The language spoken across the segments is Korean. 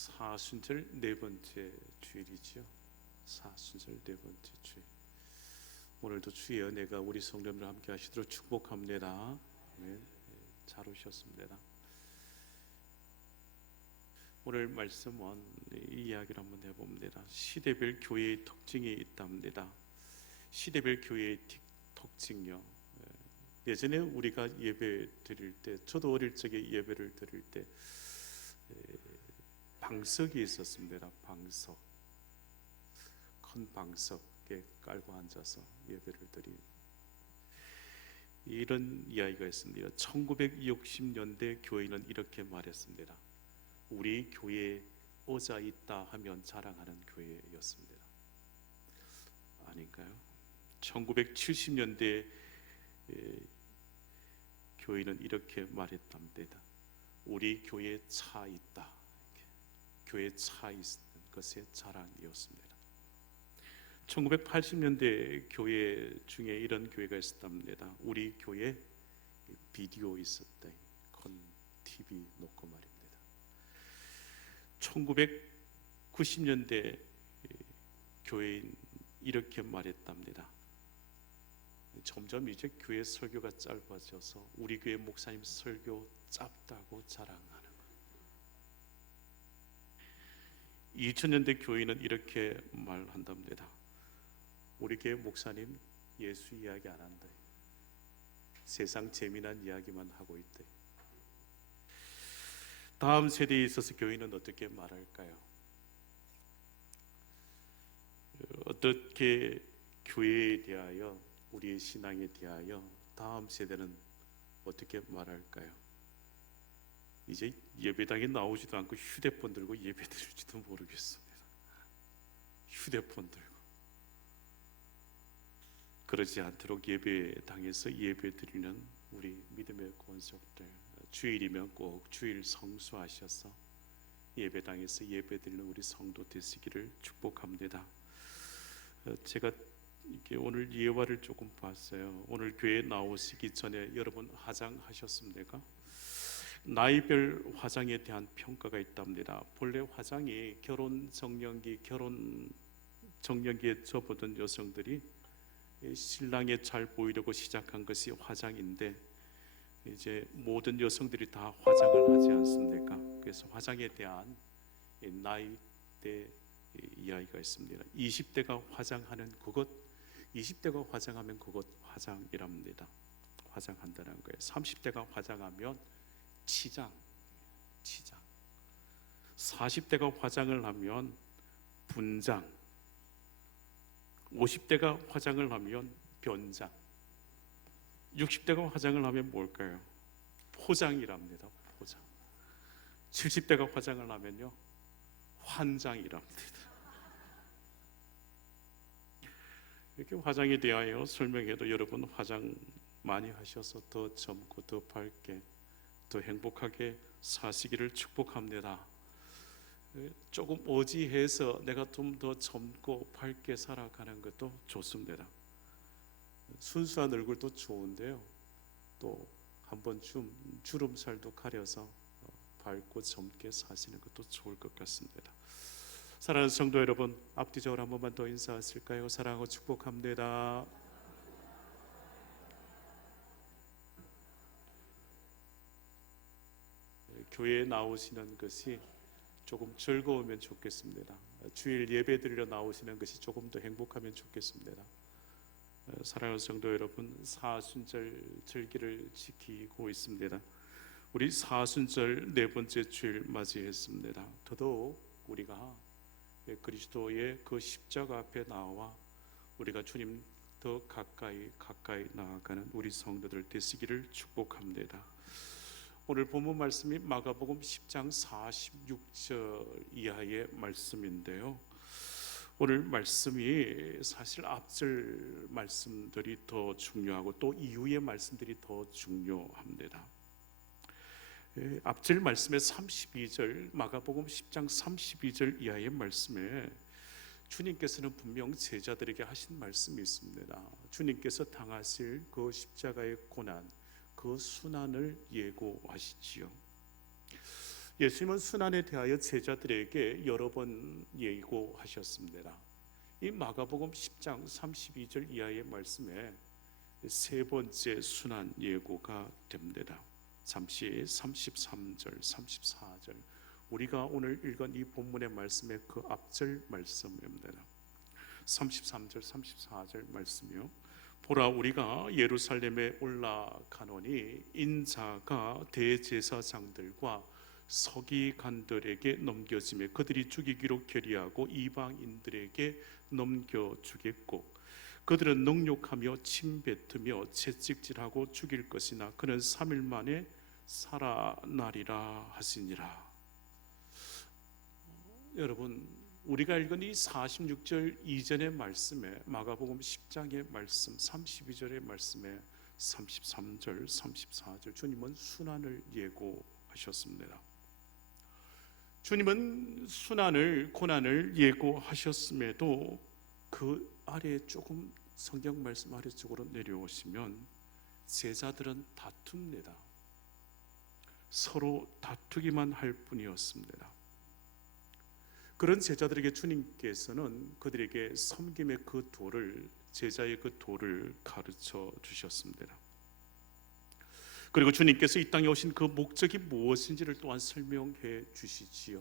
사순절 네 번째 주일이죠. 사순절 네 번째 주일. 오늘도 주의 은혜가 우리 성도님들 함께 하시도록 축복합니다. 아멘. 잘 오셨습니다. 오늘 말씀은 이 이야기를 한번 해봅니다. 시대별 교회의 특징이 있답니다. 시대별 교회의 특징요. 예전에 우리가 예배 드릴 때, 저도 어릴 적에 예배를 드릴 때 방석이 있었습니다. 방석, 큰 방석에 깔고 앉아서 예배를 드리. 이런 이야기가 있습니다. 1960년대 교회는 이렇게 말했습니다. 우리 교회에 의자 있다 하면 자랑하는 교회였습니다. 아닌가요? 1970년대 교회는 이렇게 말했답니다. 우리 교회에 차 있다. 교회에 차 있는 것의 자랑이었습니다. 1980년대 교회 중에 이런 교회가 있었답니다. 우리 교회에 비디오 있었다. 큰 TV 놓고 말입니다. 1990년대 교회인 이렇게 말했답니다. 점점 이제 교회 설교가 짧아져서 우리 교회 목사님 설교 짧다고 자랑하는 거예요. 2000년대 교회는 이렇게 말한답니다. 우리 교회 목사님 예수 이야기 안 한다. 세상 재미난 이야기만 하고 있다. 다음 세대에 있어서 교회는 어떻게 말할까요? 어떻게 교회에 대하여, 우리의 신앙에 대하여 다음 세대는 어떻게 말할까요? 이제 예배당에 나오지도 않고 휴대폰 들고 예배 드릴지도 모르겠습니다. 휴대폰 들고. 그러지 않도록 예배당에서 예배 드리는 우리 믿음의 권속들, 주일이면 꼭 주일 성수하셔서 예배당에서 예배 드리는 우리 성도 되시기를 축복합니다. 제가 이렇게 오늘 예화를 조금 봤어요. 오늘 교회 나오시기 전에 여러분 화장하셨습니까? 나이별 화장에 대한 평가가 있답니다. 본래 화장이 결혼 정년기에 접어든 여성들이 신랑에 잘 보이려고 시작한 것이 화장인데, 이제 모든 여성들이 다 화장을 하지 않습니까? 그래서 화장에 대한 나이대 이야기가 있습니다. 20대가 화장하는 그것, 20대가 화장하면 그것 화장이랍니다. 화장한다는 거예요. 30대가 화장하면 치장. 40대가 화장을 하면 분장. 50대가 화장을 하면 변장. 60대가 화장을 하면 뭘까요? 포장이랍니다. 포장. 70대가 화장을 하면요, 환장이랍니다. 이렇게 화장에 대하여 설명해도 여러분 화장 많이 하셔서 더 젊고 더 밝게 더 행복하게 사시기를 축복합니다. 조금 어지해서 내가 좀 더 젊고 밝게 살아가는 것도 좋습니다. 순수한 얼굴도 좋은데요, 또 한 번쯤 주름살도 가려서 밝고 젊게 사시는 것도 좋을 것 같습니다. 사랑하는 성도 여러분, 앞뒤적으로 한 번만 더 인사하실까요? 사랑하고 축복합니다. 교회에 나오시는 것이 조금 즐거우면 좋겠습니다. 주일 예배 드리러 나오시는 것이 조금 더 행복하면 좋겠습니다. 사랑하는 성도 여러분, 사순절 절기를 지키고 있습니다. 우리 사순절 네 번째 주일 맞이했습니다. 더더욱 우리가 그리스도의 그 십자가 앞에 나와 우리가 주님 더 가까이 나아가는 우리 성도들 되시기를 축복합니다. 오늘 본문 말씀이 마가복음 10장 46절 이하의 말씀인데요, 오늘 말씀이 사실 앞절 말씀들이 더 중요하고 또 이후의 말씀들이 더 중요합니다. 앞절 말씀의 32절, 마가복음 10장 32절 이하의 말씀에 주님께서는 분명 제자들에게 하신 말씀이 있습니다. 주님께서 당하실 그 십자가의 고난, 그 순환을 예고하시지요. 예수님은 순환에 대하여 제자들에게 여러 번 예고하셨습니다. 이 마가복음 10장 32절 이하의 말씀에 세 번째 순환 예고가 됩니다. 잠시 33절, 34절, 우리가 오늘 읽은 이 본문의 말씀의 그 앞절 말씀입니다. 33절, 34절 말씀이요. 보라, 우리가 예루살렘에 올라가노니 인자가 대제사장들과 서기관들에게 넘겨지매 그들이 죽이기로 결의하고 이방인들에게 넘겨주겠고 그들은 능욕하며 침뱉으며 채찍질하고 죽일 것이나 그는 3일 만에 살아나리라 하시니라. 여러분, 우리가 읽은 이 46절 이전의 말씀에 마가복음 10장의 말씀 32절의 말씀에 33절 34절 주님은 순환을 예고하셨습니다. 주님은 순환을 고난을 예고하셨음에도 그 아래 조금 성경 말씀 아래쪽으로 내려오시면 제자들은 다툽니다. 서로 다투기만 할 뿐이었습니다. 그런 제자들에게 주님께서는 그들에게 섬김의 그 도를, 제자의 그 도를 가르쳐 주셨습니다. 그리고 주님께서 이 땅에 오신 그 목적이 무엇인지를 또한 설명해 주시지요.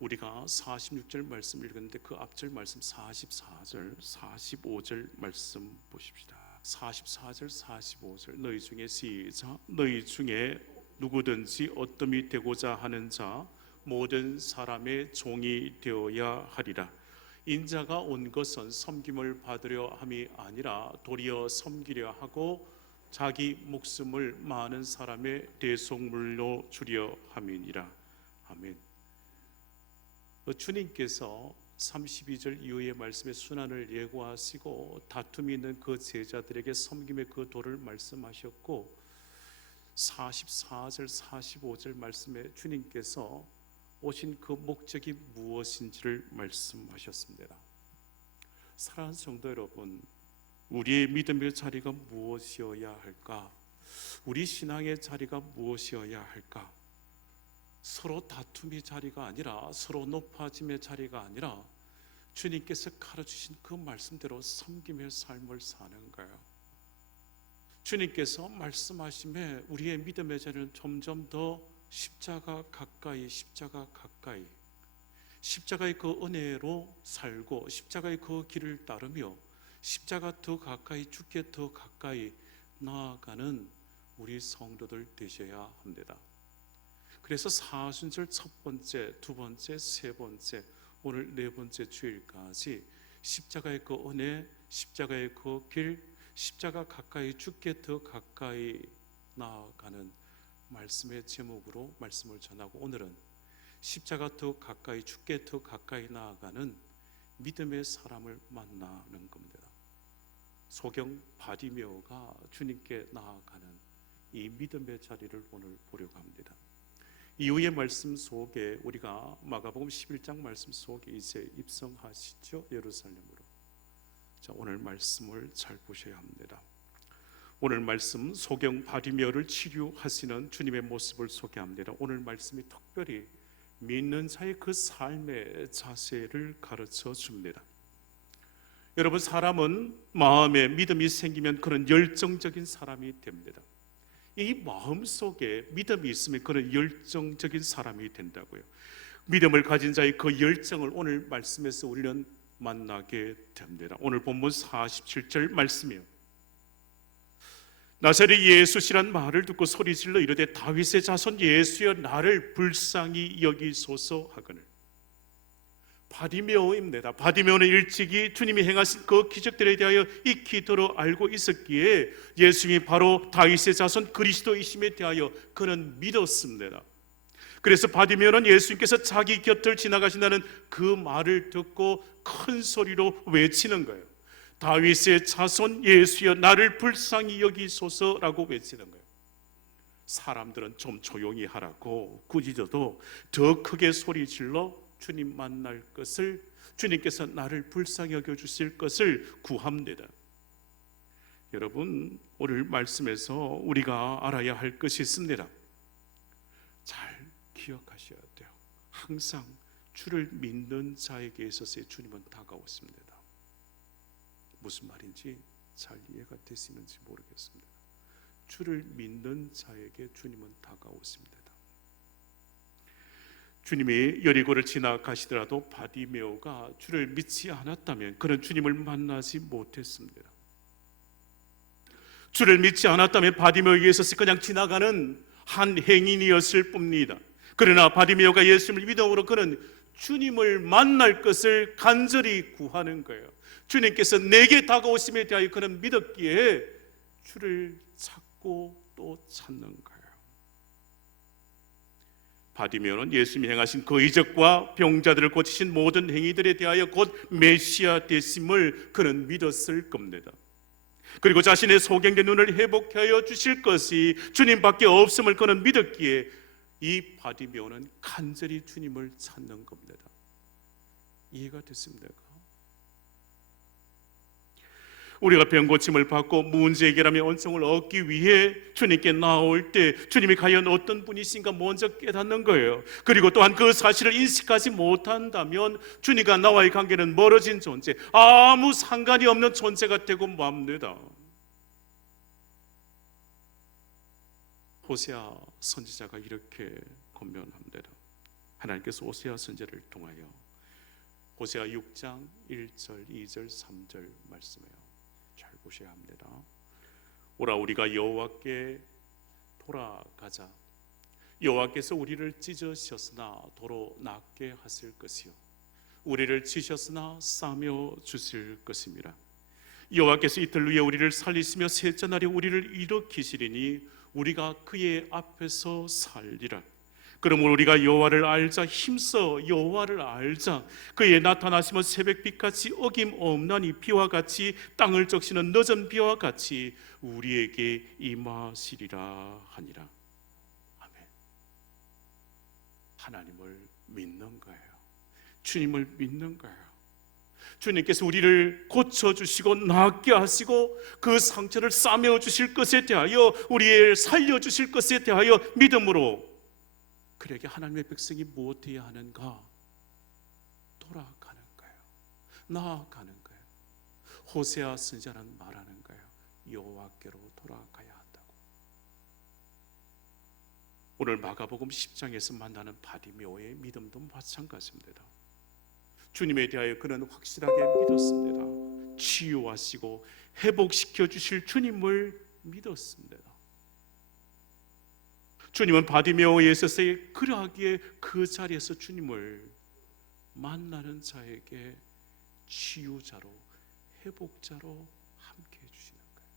우리가 46절 말씀 읽었는데 그 앞절 말씀 44절, 45절 말씀 보십시다. 44절, 45절 너희 중에 시작. 너희 중에 누구든지 어떠미 되고자 하는 자 모든 사람의 종이 되어야 하리라. 인자가 온 것은 섬김을 받으려 함이 아니라 도리어 섬기려 하고 자기 목숨을 많은 사람의 대속물로 주려 함이니라. 아멘. 주님께서 32절 이후의 말씀의 순환을 예고하시고 다툼이 있는 그 제자들에게 섬김의 그 도를 말씀하셨고 44절 45절 말씀에 주님께서 오신 그 목적이 무엇인지를 말씀하셨습니다. 사랑하는 성도 여러분, 우리의 믿음의 자리가 무엇이어야 할까? 우리 신앙의 자리가 무엇이어야 할까? 서로 다툼의 자리가 아니라, 서로 높아짐의 자리가 아니라 주님께서 가르치신 그 말씀대로 섬김의 삶을 사는 거예요. 주님께서 말씀하심에 우리의 믿음의 자리는 점점 더 십자가 가까이, 십자가 가까이, 십자가의 그 은혜로 살고 십자가의 그 길을 따르며 십자가 더 가까이, 주께 더 가까이 나아가는 우리 성도들 되셔야 합니다. 그래서 사순절 첫 번째, 두 번째, 세 번째, 오늘 네 번째 주일까지 십자가의 그 은혜, 십자가의 그 길, 십자가 가까이, 주께 더 가까이 나아가는 말씀의 제목으로 말씀을 전하고, 오늘은 십자가 더 가까이, 주께 더 가까이 나아가는 믿음의 사람을 만나는 겁니다. 소경 바디메오가 주님께 나아가는 이 믿음의 자리를 오늘 보려고 합니다. 이후의 말씀 속에 우리가 마가복음 11장 말씀 속에 이제 입성하시죠, 예루살렘으로. 자, 오늘 말씀을 잘 보셔야 합니다. 오늘 말씀 소경 바디메오를 치료하시는 주님의 모습을 소개합니다. 오늘 말씀이 특별히 믿는 자의 그 삶의 자세를 가르쳐 줍니다. 여러분, 사람은 마음에 믿음이 생기면 그런 열정적인 사람이 됩니다. 이 마음 속에 믿음이 있으면 그런 열정적인 사람이 된다고요. 믿음을 가진 자의 그 열정을 오늘 말씀에서 우리는 만나게 됩니다. 오늘 본문 47절 말씀이요. 나사렛 예수시란 말을 듣고 소리질러 이르되 다윗의 자손 예수여 나를 불쌍히 여기소서 하거늘. 바디메오입니다. 바디메오는 일찍이 주님이 행하신 그 기적들에 대하여 이 기도로 알고 있었기에 예수님이 바로 다윗의 자손 그리스도이심에 대하여 그는 믿었습니다. 그래서 바디메오는 예수님께서 자기 곁을 지나가신다는 그 말을 듣고 큰 소리로 외치는 거예요. 다윗의 자손 예수여 나를 불쌍히 여기소서라고 외치는 거예요. 사람들은 좀 조용히 하라고 꾸짖어도 더 크게 소리 질러 주님 만날 것을, 주님께서 나를 불쌍히 여겨주실 것을 구합니다. 여러분, 오늘 말씀에서 우리가 알아야 할 것이 있습니다. 잘 기억하셔야 돼요. 항상 주를 믿는 자에게 있어서의 주님은 다가오십니다. 무슨 말인지 잘 이해가 되시는지 모르겠습니다. 주를 믿는 자에게 주님은 다가오십니다. 주님이 여리고를 지나가시더라도 바디메오가 주를 믿지 않았다면 그는 주님을 만나지 못했습니다. 주를 믿지 않았다면 바디메오에게 있어서 그냥 지나가는 한 행인이었을 뿐입니다. 그러나 바디메오가 예수님을 믿음으로 그는 주님을 만날 것을 간절히 구하는 거예요. 주님께서 내게 다가오심에 대하여 그는 믿었기에 주를 찾고 또 찾는 거예요. 바디메오는 예수님이 행하신 그 이적과 병자들을 고치신 모든 행위들에 대하여 곧 메시아 되심을 그는 믿었을 겁니다. 그리고 자신의 소경된 눈을 회복하여 주실 것이 주님밖에 없음을 그는 믿었기에 이 바디메오는 간절히 주님을 찾는 겁니다. 이해가 됐습니까? 우리가 병 고침을 받고 문제 해결함의 은총을 얻기 위해 주님께 나올 때 주님이 과연 어떤 분이신가 먼저 깨닫는 거예요. 그리고 또한 그 사실을 인식하지 못한다면 주님과 나와의 관계는 멀어진 존재, 아무 상관이 없는 존재가 되고 맙니다. 호세아 선지자가 이렇게 권면합니다. 하나님께서 호세아 선지자를 통하여 호세아 6장 1절, 2절, 3절 말씀해요. 잘 보셔야 합니다. 오라 우리가 여호와께 돌아가자. 여호와께서 우리를 찢으셨으나 도로 낫게 하실 것이요 우리를 치셨으나 싸며 주실 것입니다. 여호와께서 이틀 후에 우리를 살리시며 셋째 날에 우리를 일으키시리니 우리가 그의 앞에서 살리라. 그러므로 우리가 여호와를 알자. 힘써 여호와를 알자. 그의 나타나심은 새벽빛같이 어김없나니 비와 같이 땅을 적시는 늦은 비와 같이 우리에게 임하시리라 하니라. 아멘. 하나님을 믿는 거예요. 주님을 믿는 거예요. 주님께서 우리를 고쳐주시고 낫게 하시고 그 상처를 싸매어 주실 것에 대하여 우리를 살려주실 것에 대하여 믿음으로 그에게 하나님의 백성이 무엇해야 하는가? 돌아가는 거예요. 나아가는 거예요. 호세아 선지자는 말하는 거예요. 여호와께로 돌아가야 한다고. 오늘 마가복음 10장에서 만나는 바디메오의 믿음도 마찬가지입니다. 주님에 대하여 그는 확실하게 믿었습니다. 치유하시고 회복시켜 주실 주님을 믿었습니다. 주님은 바디메오에 있어서 그러하기에 그 자리에서 주님을 만나는 자에게 치유자로 회복자로 함께 해주시는 거예요.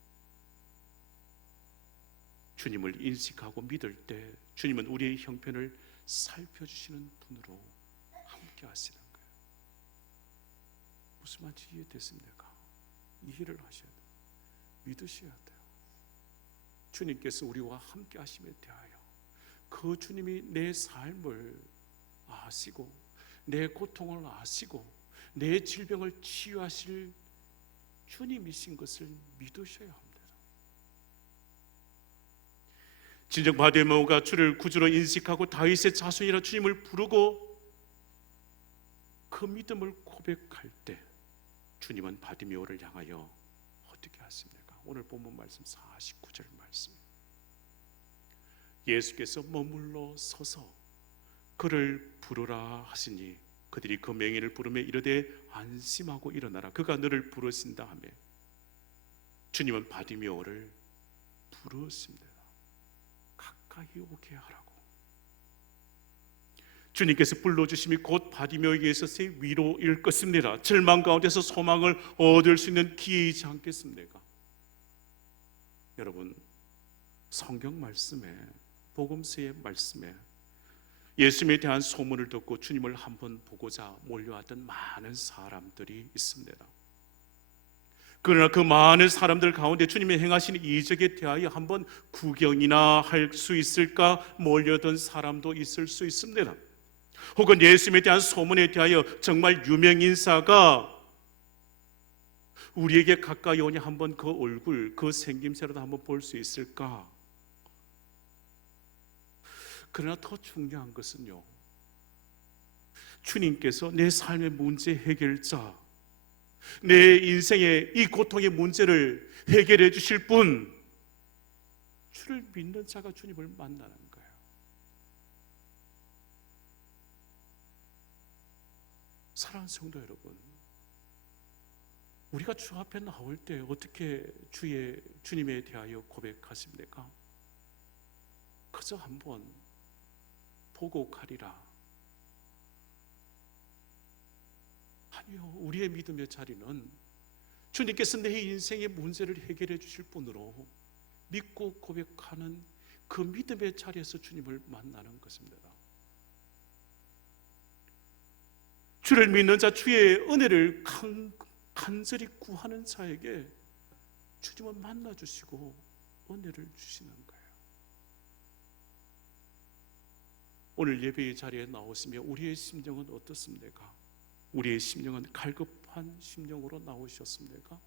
주님을 인식하고 믿을 때 주님은 우리의 형편을 살펴주시는 분으로 함께 하시는 거예요. 무슨 말인지 이해됐습니까? 이해를 하셔야 돼요. 믿으셔야 돼요. 주님께서 우리와 함께 하심에 대하여 그 주님이 내 삶을 아시고 내 고통을 아시고 내 질병을 치유하실 주님이신 것을 믿으셔야 합니다. 진정 바디메오가 주를 구주로 인식하고 다윗의 자손이라 주님을 부르고 그 믿음을 고백할 때 주님은 바디메오를 향하여 어떻게 하십니까? 오늘 본문 말씀 49절 말씀. 예수께서 머물러 서서 그를 부르라 하시니 그들이 그 명의를 부르며 이르되 안심하고 일어나라. 그가 너를 부르신다 하며 주님은 바디메오를 부르십니다. 가까이 오게 하라고. 주님께서 불러주심이 곧 바디메오에게 있어서의 위로일 것입니다. 절망 가운데서 소망을 얻을 수 있는 기회이지 않겠습니까? 여러분, 성경 말씀에 복음서의 말씀에 예수님에 대한 소문을 듣고 주님을 한번 보고자 몰려왔던 많은 사람들이 있습니다. 그러나 그 많은 사람들 가운데 주님이 행하신 이적에 대하여 한번 구경이나 할 수 있을까 몰려든 사람도 있을 수 있습니다. 혹은 예수님에 대한 소문에 대하여 정말 유명인사가 우리에게 가까이 오니 한번 그 얼굴, 그 생김새라도 한번 볼 수 있을까? 그러나 더 중요한 것은요, 주님께서 내 삶의 문제 해결자, 내 인생의 이 고통의 문제를 해결해 주실 분, 주를 믿는 자가 주님을 만나는 거예요. 사랑하는 성도 여러분, 우리가 주 앞에 나올 때 어떻게 주님에 대하여 고백하십니까? 그저 한번 보고 가리라. 아니요, 우리의 믿음의 자리는 주님께서 내 인생의 문제를 해결해 주실 분으로 믿고 고백하는 그 믿음의 자리에서 주님을 만나는 것입니다. 주를 믿는 자, 주의 은혜를 간절히 구하는 자에게 주님은 만나 주시고 은혜를 주시는 거예요. 오늘 예배의 자리에 나오시며 우리의 심령은 어떻습니까? 우리의 심령은 갈급한 심령으로 나오셨습니까?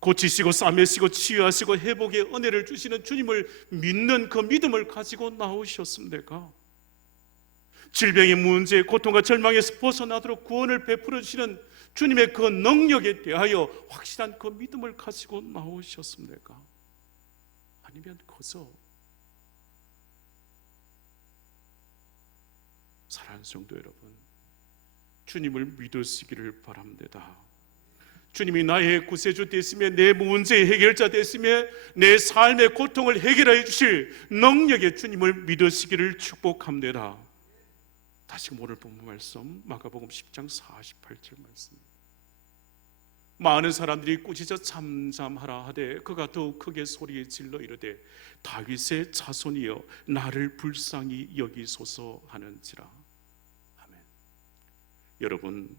고치시고 싸매시고 치유하시고 회복의 은혜를 주시는 주님을 믿는 그 믿음을 가지고 나오셨습니까? 질병의 문제, 고통과 절망에서 벗어나도록 구원을 베풀어 주시는 주님의 그 능력에 대하여 확실한 그 믿음을 가지고 나오셨습니까? 아니면 거저 사랑하는 성도 여러분, 주님을 믿으시기를 바랍니다. 주님이 나의 구세주 되시며 내 문제의 해결자 되시며 내 삶의 고통을 해결해 주실 능력의 주님을 믿으시기를 축복합니다. 다시 오늘 본문 말씀 마가복음 10장 48절 말씀. 많은 사람들이 꾸짖어 잠잠하라 하되 그가 더욱 크게 소리 질러 이르되 다윗의 자손이여 나를 불쌍히 여기소서 하는지라. 아멘. 여러분,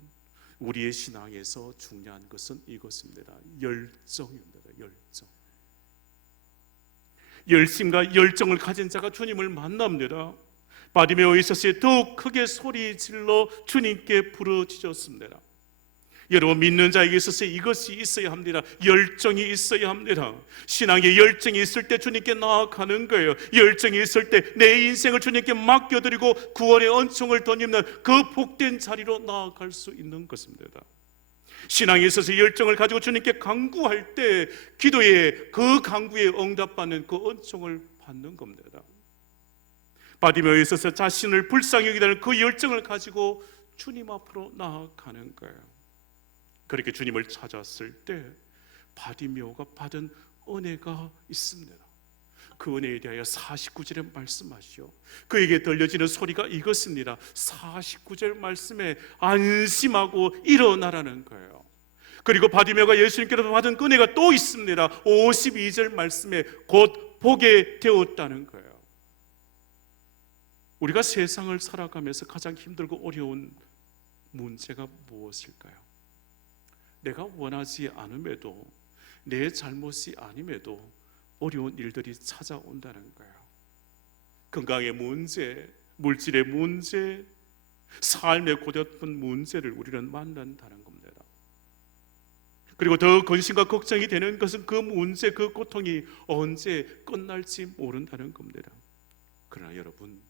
우리의 신앙에서 중요한 것은 이것입니다. 열정입니다. 열정. 열심과 열정을 가진 자가 주님을 만납니다. 바디메오에 있었을 때 더욱 크게 소리 질러 주님께 부르짖었습니다. 여러분, 믿는 자에게 있어서 이것이 있어야 합니다. 열정이 있어야 합니다. 신앙의 열정이 있을 때 주님께 나아가는 거예요. 열정이 있을 때 내 인생을 주님께 맡겨드리고 구원의恩총을 덧입는 그 복된 자리로 나아갈 수 있는 것입니다. 신앙에 있어서 열정을 가지고 주님께 간구할 때 기도에 그 간구에 응답받는 그恩총을 받는 겁니다. 바디메오에 있어서 자신을 불쌍히 여기다는 그 열정을 가지고 주님 앞으로 나아가는 거예요. 그렇게 주님을 찾았을 때 바디메오가 받은 은혜가 있습니다. 그 은혜에 대하여 49절에 말씀하시오. 그에게 들려지는 소리가 이것입니다. 49절 말씀에 안심하고 일어나라는 거예요. 그리고 바디메오가 예수님께로부터 받은 그 은혜가 또 있습니다. 52절 말씀에 곧 보게 되었다는 거예요. 우리가 세상을 살아가면서 가장 힘들고 어려운 문제가 무엇일까요? 내가 원하지 않음에도, 내 잘못이 아님에도 어려운 일들이 찾아온다는 거예요. 건강의 문제, 물질의 문제, 삶의 고달픈 문제를 우리는 만난다는 겁니다. 그리고 더 근심과 걱정이 되는 것은 그 문제, 그 고통이 언제 끝날지 모른다는 겁니다. 그러나 여러분,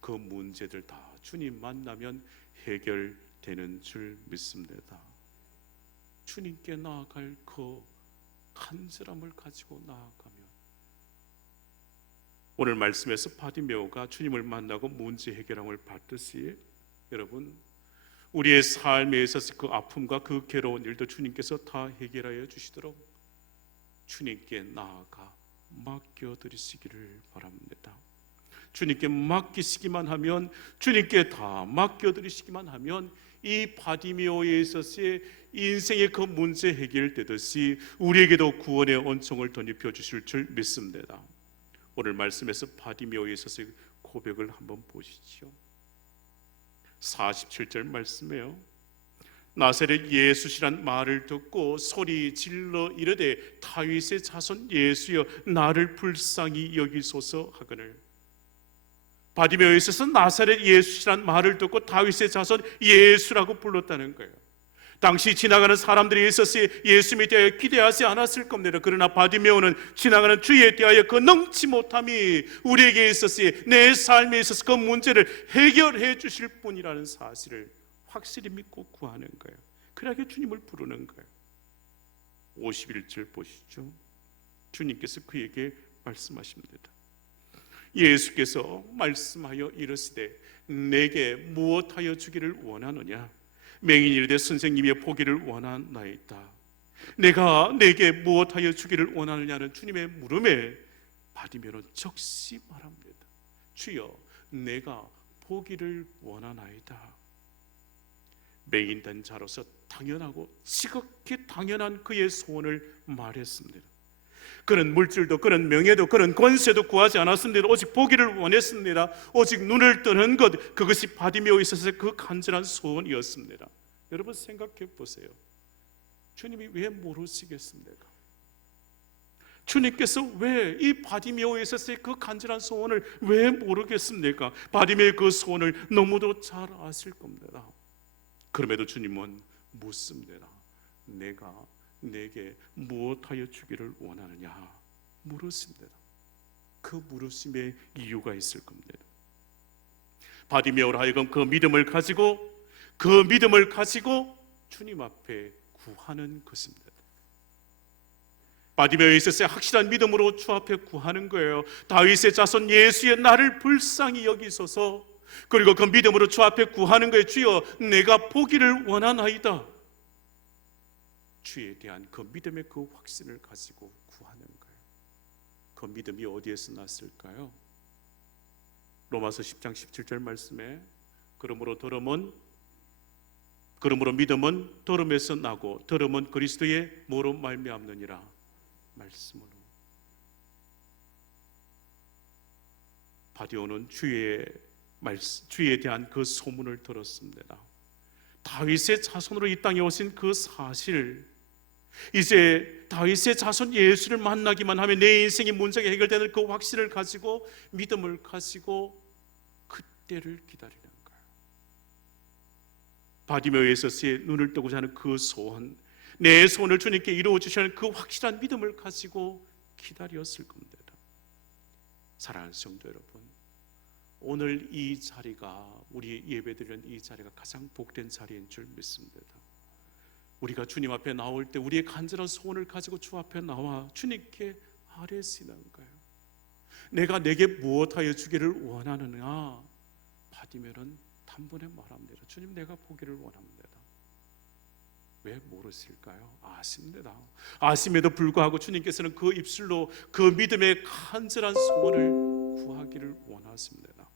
그 문제들 다 주님 만나면 해결되는 줄 믿습니다. 주님께 나아갈 그 간절함을 가지고 나아가면, 오늘 말씀에서 바디메오가 주님을 만나고 문제 해결함을 받듯이 여러분, 우리의 삶에 있어서 그 아픔과 그 괴로운 일도 주님께서 다 해결하여 주시도록 주님께 나아가 맡겨드리시기를 바랍니다. 주님께 맡기시기만 하면, 주님께 다 맡겨드리시기만 하면 이 바디메오에 있어서의 인생의 그 문제 해결되듯이 우리에게도 구원의恩총을 덧입혀 주실 줄 믿습니다. 오늘 말씀에서 바디메오에 있어서의 고백을 한번 보시죠. 47절 말씀에요. 나사렛 예수시란 말을 듣고 소리 질러 이르되 다윗의 자손 예수여 나를 불쌍히 여기소서 하거늘. 바디메오에 있어서 나사렛 예수시란 말을 듣고 다윗의 자손 예수라고 불렀다는 거예요. 당시 지나가는 사람들이 있었으니 예수님에 대하여 기대하지 않았을 겁니다. 그러나 바디메오는 지나가는 주에 대하여 그 능치 못함이 우리에게 있었으니 내 삶에 있어서 그 문제를 해결해 주실 분이라는 사실을 확실히 믿고 구하는 거예요. 그러하게 주님을 부르는 거예요. 51절 보시죠. 주님께서 그에게 말씀하십니다. 예수께서 말씀하여 이르시되 내게 무엇하여 주기를 원하느냐? 맹인이 이르되 선생님의 보기를 원하나이다. 내가 내게 무엇하여 주기를 원하느냐는 주님의 물음에 바디메오는 적시 말합니다. 주여, 내가 보기를 원하나이다. 맹인된 자로서 당연하고 지극히 당연한 그의 소원을 말했습니다. 그는 물질도 그는 명예도 그는 권세도 구하지 않았습니다. 오직 보기를 원했습니다. 오직 눈을 뜨는 것, 그것이 바디메오에 있어서 그 간절한 소원이었습니다. 여러분 생각해 보세요. 주님이 왜 모르시겠습니까? 주님께서 왜 이 바디메오에 있어서의 그 간절한 소원을 왜 모르겠습니까? 바디메오의 그 소원을 너무도 잘 아실 겁니다. 그럼에도 주님은 묻습니다. 내가 내게 무엇하여 주기를 원하느냐 물으십니다. 그 물으심에 이유가 있을 겁니다. 바디메오로 하여금 그 믿음을 가지고 주님 앞에 구하는 것입니다. 바디메오에 있어서 확실한 믿음으로 주 앞에 구하는 거예요. 다윗의 자손 예수의 나를 불쌍히 여기소서. 그리고 그 믿음으로 주 앞에 구하는 거예요. 주여, 내가 보기를 원하나이다. 주에 대한 그 믿음의 그 확신을 가지고 구하는 거예요. 그 믿음이 어디에서 났을까요? 로마서 10장 17절 말씀에 그러므로 믿음은 들음에서 나고 들음은 그리스도의 뭐로 말미암느니라 말씀으로. 바디오는 주에 대한 그 소문을 들었습니다. 다윗의 자손으로 이 땅에 오신 그 사실, 이제 다윗의 자손 예수를 만나기만 하면 내 인생의 문제가 해결되는 그 확신을 가지고 믿음을 가지고 그때를 기다리는 거예요. 바디메오에 있어서의 눈을 뜨고자 하는 그 소원, 내 소원을 주님께 이루어 주시는 그 확실한 믿음을 가지고 기다렸을 겁니다. 사랑하는 성도 여러분, 오늘 이 자리가, 우리 예배드리는 이 자리가 가장 복된 자리인 줄 믿습니다. 우리가 주님 앞에 나올 때 우리의 간절한 소원을 가지고 주 앞에 나와 주님께 아뢰시는 거예요. 내가 내게 무엇하여 주기를 원하느냐? 바디메오는 단번에 말합니다. 주님, 내가 보기를 원합니다. 왜 모르실까요? 아십니다. 아심에도 불구하고 주님께서는 그 입술로 그 믿음의 간절한 소원을 구하기를 원하십니다.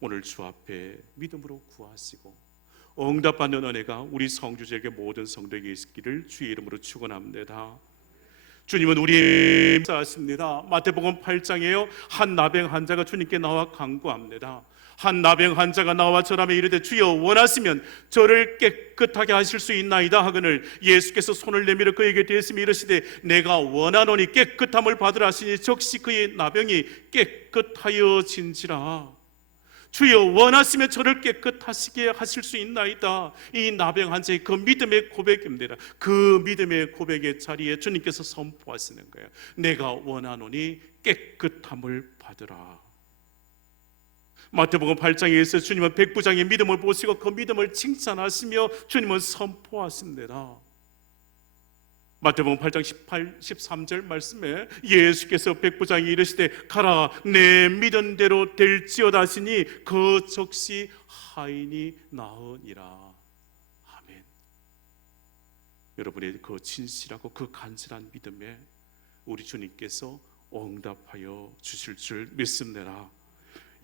오늘 주 앞에 믿음으로 구하시고 응답받는 은혜가 우리 성주제에게 모든 성도에게 있기를 주의 이름으로 축원합니다. 주님은 우리의 자십니다. 마태복음 8장에요, 한 나병 환자가 주님께 나와 간구합니다. 한 나병 환자가 나와 절하며 이르되 주여, 원하시면 저를 깨끗하게 하실 수 있나이다 하거늘 예수께서 손을 내밀어 그에게 대시며 이르시되 내가 원하노니 깨끗함을 받으라 하시니 즉시 그의 나병이 깨끗하여진지라. 주여, 원하시면 저를 깨끗하시게 하실 수 있나이다. 이 나병 환자의 그 믿음의 고백입니다. 그 믿음의 고백의 자리에 주님께서 선포하시는 거예요. 내가 원하노니 깨끗함을 받으라. 마태복음 8장에서 주님은 백부장의 믿음을 보시고 그 믿음을 칭찬하시며 주님은 선포하십니다. 마태복음 8장 13절 말씀에 예수께서 백부장이 이르시되 가라, 내 믿은 대로 될지어다 하시니 그 즉시 하인이 나으니라. 아멘. 여러분의 그 진실하고 그 간절한 믿음에 우리 주님께서 응답하여 주실 줄 믿습니다.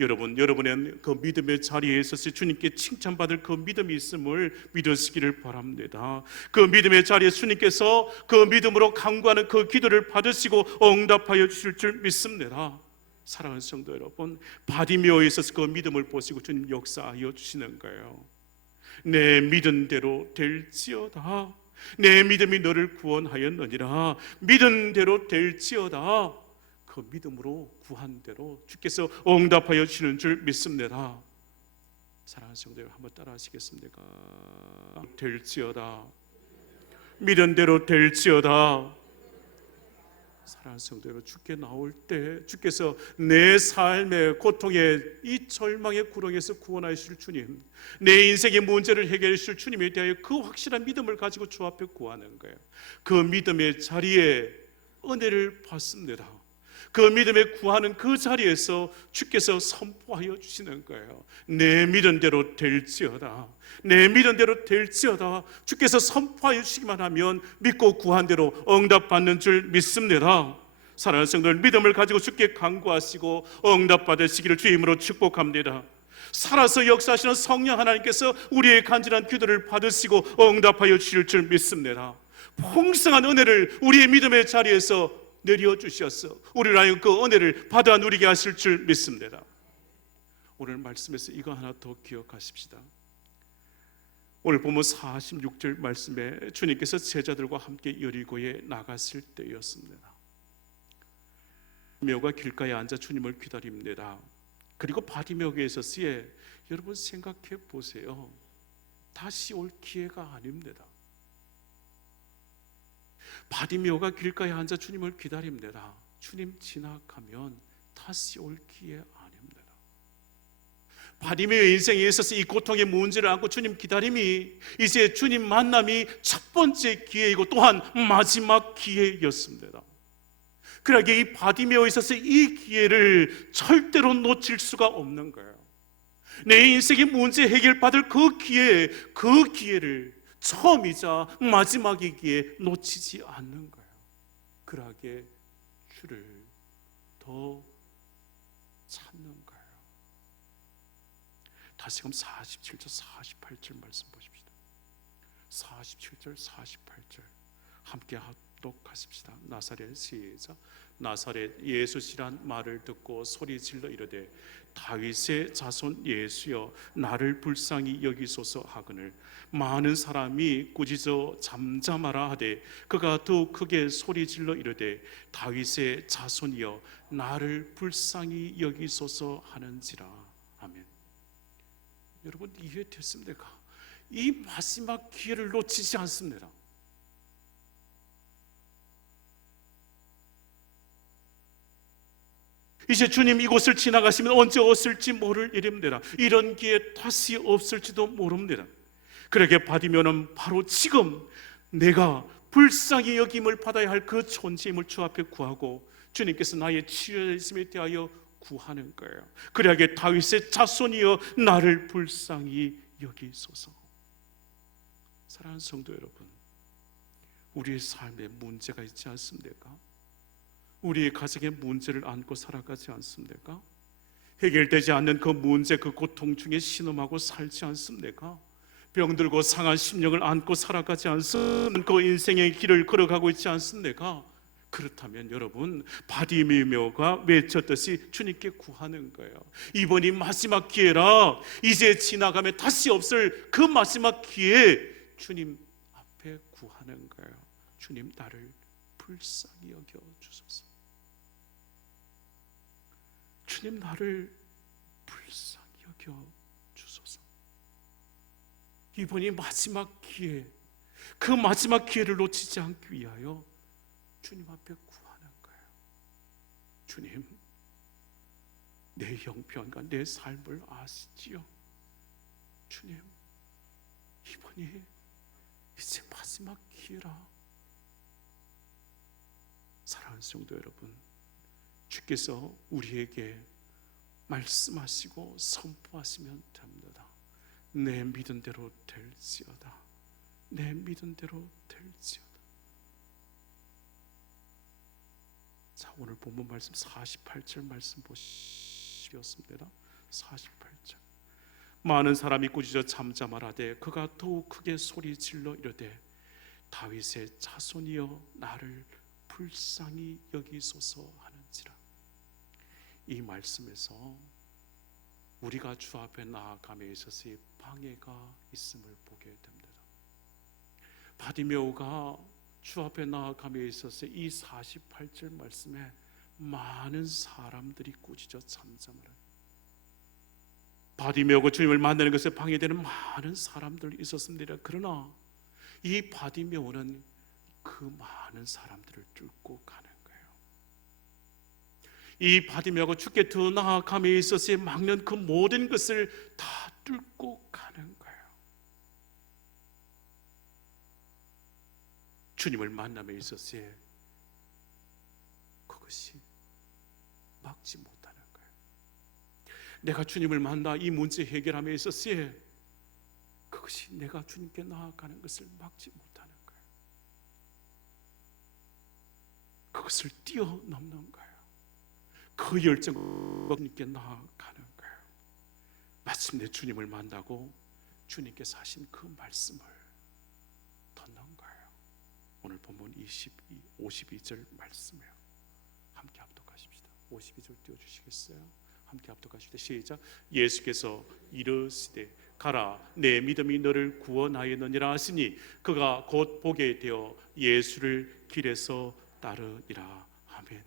여러분의 그 믿음의 자리에 있어서 주님께 칭찬받을 그 믿음이 있음을 믿으시기를 바랍니다. 그 믿음의 자리에 주님께서 그 믿음으로 간구하는 그 기도를 받으시고 응답하여 주실 줄 믿습니다. 사랑하는 성도 여러분, 바디메오에 있어서 그 믿음을 보시고 주님 역사하여 주시는 거예요. 내 믿은 대로 될지어다. 내 믿음이 너를 구원하였느니라. 믿은 대로 될지어다. 그 믿음으로 구한 대로 주께서 응답하여 주시는 줄 믿습니다. 사랑하는 성도 여러분, 한번 따라 하시겠습니까? 될지어다. 믿은 대로 될지어다. 사랑하는 성도 여러분, 주께 나올 때 주께서 내 삶의 고통의 이 절망의 구렁에서 구원하실 주님, 내 인생의 문제를 해결해 주실 주님에 대하여 그 확실한 믿음을 가지고 주 앞에 구하는 거예요. 그 믿음의 자리에 은혜를 받습니다. 그 믿음에 구하는 그 자리에서 주께서 선포하여 주시는 거예요. 내 믿은 대로 될지어다. 내 믿은 대로 될지어다. 주께서 선포하여 주시기만 하면 믿고 구한 대로 응답받는 줄 믿습니다. 사랑하는 성도들, 믿음을 가지고 주께 간구하시고 응답받으시기를 주의 이름으로 축복합니다. 살아서 역사하시는 성령 하나님께서 우리의 간절한 기도를 받으시고 응답하여 주실 줄 믿습니다. 풍성한 은혜를 우리의 믿음의 자리에서 내려주셔서 우리를 하여 그 은혜를 받아 누리게 하실 줄 믿습니다. 오늘 말씀에서 이거 하나 더 기억하십시다. 오늘 본문 46절 말씀에 주님께서 제자들과 함께 여리고에 나갔을 때였습니다. 바디메오가 길가에 앉아 주님을 기다립니다. 그리고 바디메오에게 있었으에 여러분 생각해 보세요. 다시 올 기회가 아닙니다. 바디메오가 길가에 앉아 주님을 기다립니다. 주님 지나가면 다시 올 기회 아닙니다. 바디메오의 인생에 있어서 이 고통의 문제를 안고 주님 기다림이 이제 주님 만남이 첫 번째 기회이고 또한 마지막 기회였습니다. 그러기에 이 바디메오에 있어서 이 기회를 절대로 놓칠 수가 없는 거예요. 내 인생의 문제 해결받을 그 기회를 처음이자 마지막이기에 놓치지 않는 거예요. 그러기에 주를 더 찾는 거예요. 다시금 47절 48절 말씀 보십시다. 47절 48절 함께 하십시다. 나사렛 시작. 나사렛 예수시란 말을 듣고 소리 질러 이르되 다윗의 자손 예수여 나를 불쌍히 여기소서 하거늘 많은 사람이 꾸짖어 잠잠하라 하되 그가 더욱 크게 소리 질러 이르되 다윗의 자손이여 나를 불쌍히 여기소서 하는지라. 아멘. 여러분 이해됐습니까? 이 마지막 기회를 놓치지 않습니다. 이제 주님 이곳을 지나가시면 언제 없을지 모를 일입니다. 이런 기회 다시 없을지도 모릅니다. 그러게 바디메오는 바로 지금 내가 불쌍히 여김을 받아야 할 그 존재임을 주 앞에 구하고 주님께서 나의 치유했음에 대하여 구하는 거예요. 그러하게 다윗의 자손이여 나를 불쌍히 여기소서. 사랑하는 성도 여러분, 우리의 삶에 문제가 있지 않습니까? 우리의 가정의 문제를 안고 살아가지 않습니까? 해결되지 않는 그 문제, 그 고통 중에 신음하고 살지 않습니까? 병들고 상한 심령을 안고 살아가지 않습니까? 그 인생의 길을 걸어가고 있지 않습니까? 그렇다면 여러분 바디메오가 외쳤듯이 주님께 구하는 거예요. 이번이 마지막 기회라. 이제 지나가면 다시 없을 그 마지막 기회에 주님 앞에 구하는 거예요. 주님 나를 불쌍히 여겨 주소서. 주님 나를 불쌍히 여겨 주소서. 이번이 마지막 기회, 그 마지막 기회를 놓치지 않기 위하여 주님 앞에 구하는 거예요. 주님 내 형편과 내 삶을 아시지요. 주님 이번이 이제 마지막 기회라. 사랑하는 성도 여러분, 주께서 우리에게 말씀하시고 선포하시면 됩니다. 내 믿은 대로 될지어다. 내 믿은 대로 될지어다. 자, 오늘 본문 말씀 48절 말씀 보시겠습니다. 48절 많은 사람이 꾸짖어 잠잠하라되 그가 더욱 크게 소리 질러 이르되 다윗의 자손이여 나를 불쌍히 여기소서 하는지라. 이 말씀에서 우리가 주 앞에 나아감에 있어서의 방해가 있음을 보게 됩니다. 바디메오가 주 앞에 나아감에 있어서 이 48절 말씀에 많은 사람들이 꾸짖어 잠잠하라. 바디메오가 주님을 만나는 것에 방해되는 많은 사람들이 있었습니다. 그러나 이 바디메오는 그 많은 사람들을 뚫고 가는 거예요. 이 바디메오가 주께 더 나아감에 있어서의 막는 그 모든 것을 다 뚫고 가는 거예요. 주님을 만남에 있어서의 그것이 막지 못하는 거예요. 내가 주님을 만나 이 문제 해결함에 있어서의 그것이 내가 주님께 나아가는 것을 막지 못하는 거예요. 그것을 뛰어넘는 거예요. 그 열정으로 주님께 나아가는 거예요. 마침내 주님을 만나고 주님께서 하신 그 말씀을 듣는 거예요. 오늘 본문 52절 말씀이에요. 함께 합독하십시다. 52절 띄워주시겠어요? 함께 합독하십시다. 시작. 예수께서 이르시되 가라, 내 믿음이 너를 구원하였느니라 하시니 그가 곧 보게 되어 예수를 길에서 따르니라. 아멘.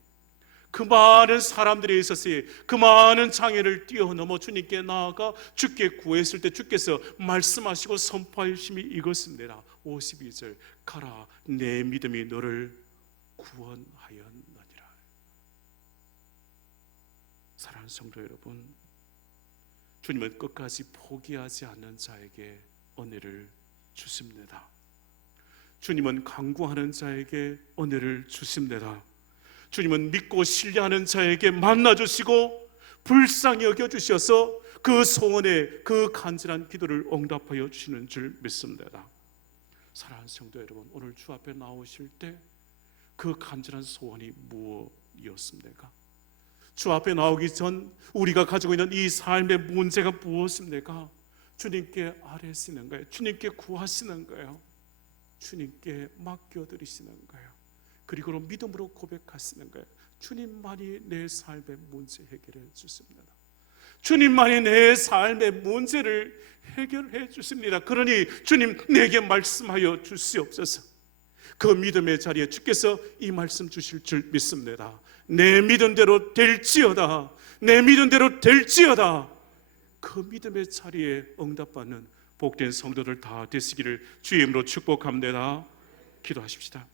그 많은 사람들에 있어서의 그 많은 장애를 뛰어넘어 주님께 나아가 주께 구했을 때 주께서 말씀하시고 선포하심이 이것입니다. 52절 가라, 내 믿음이 너를 구원하였느니라. 사랑하는 성도 여러분, 주님은 끝까지 포기하지 않는 자에게 은혜를 주십니다. 주님은 간구하는 자에게 은혜를 주십니다. 주님은 믿고 신뢰하는 자에게 만나주시고 불쌍히 여겨주셔서 그 소원에 그 간절한 기도를 응답하여 주시는 줄 믿습니다. 사랑하는 성도 여러분, 오늘 주 앞에 나오실 때 그 간절한 소원이 무엇이었습니까? 주 앞에 나오기 전 우리가 가지고 있는 이 삶의 문제가 무엇입니까? 주님께 아뢰시는 거예요. 주님께 구하시는 거예요. 주님께 맡겨드리시는 거예요. 그리고 믿음으로 고백하시는 거예요. 주님만이 내 삶의 문제 해결해 주십니다. 주님만이 내 삶의 문제를 해결해 주십니다. 그러니 주님 내게 말씀하여 주시옵소서. 그 믿음의 자리에 주께서 이 말씀 주실 줄 믿습니다. 내 믿은 대로 될지어다. 내 믿은 대로 될지어다. 그 믿음의 자리에 응답받는 복된 성도들 다 되시기를 주의 이름으로 축복합니다. 기도하십시다.